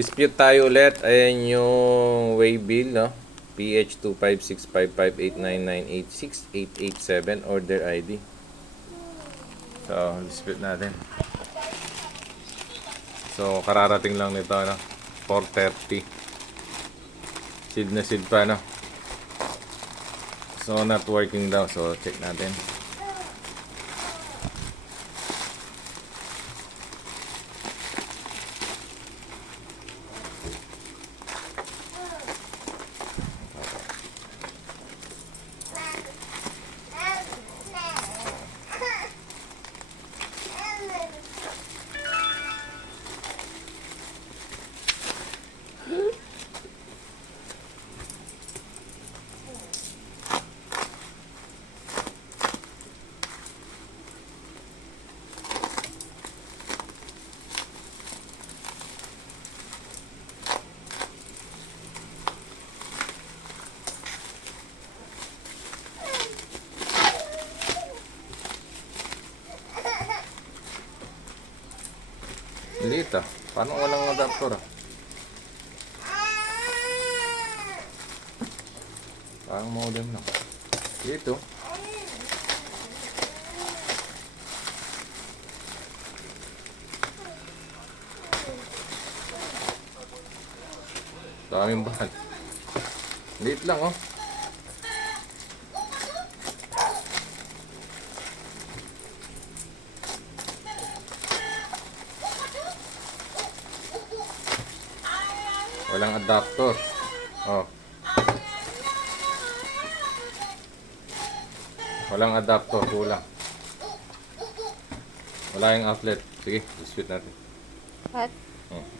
Dispute tayo ulit. Ayan yung way bill, no? PH 2565589986887 order ID. So, dispute natin. So, kararating lang nito, no? 4:30. Seed na seed pa, no? So, not working daw. So, check natin. Liit ah. Paano walang adapter ah? Parang modem lang. Dito. Daming bahal. Liit lang oh. Walang adapter. Oh. Walang adapter, kulang. Wala yung outlet. Sige, dispute natin. What? Oh.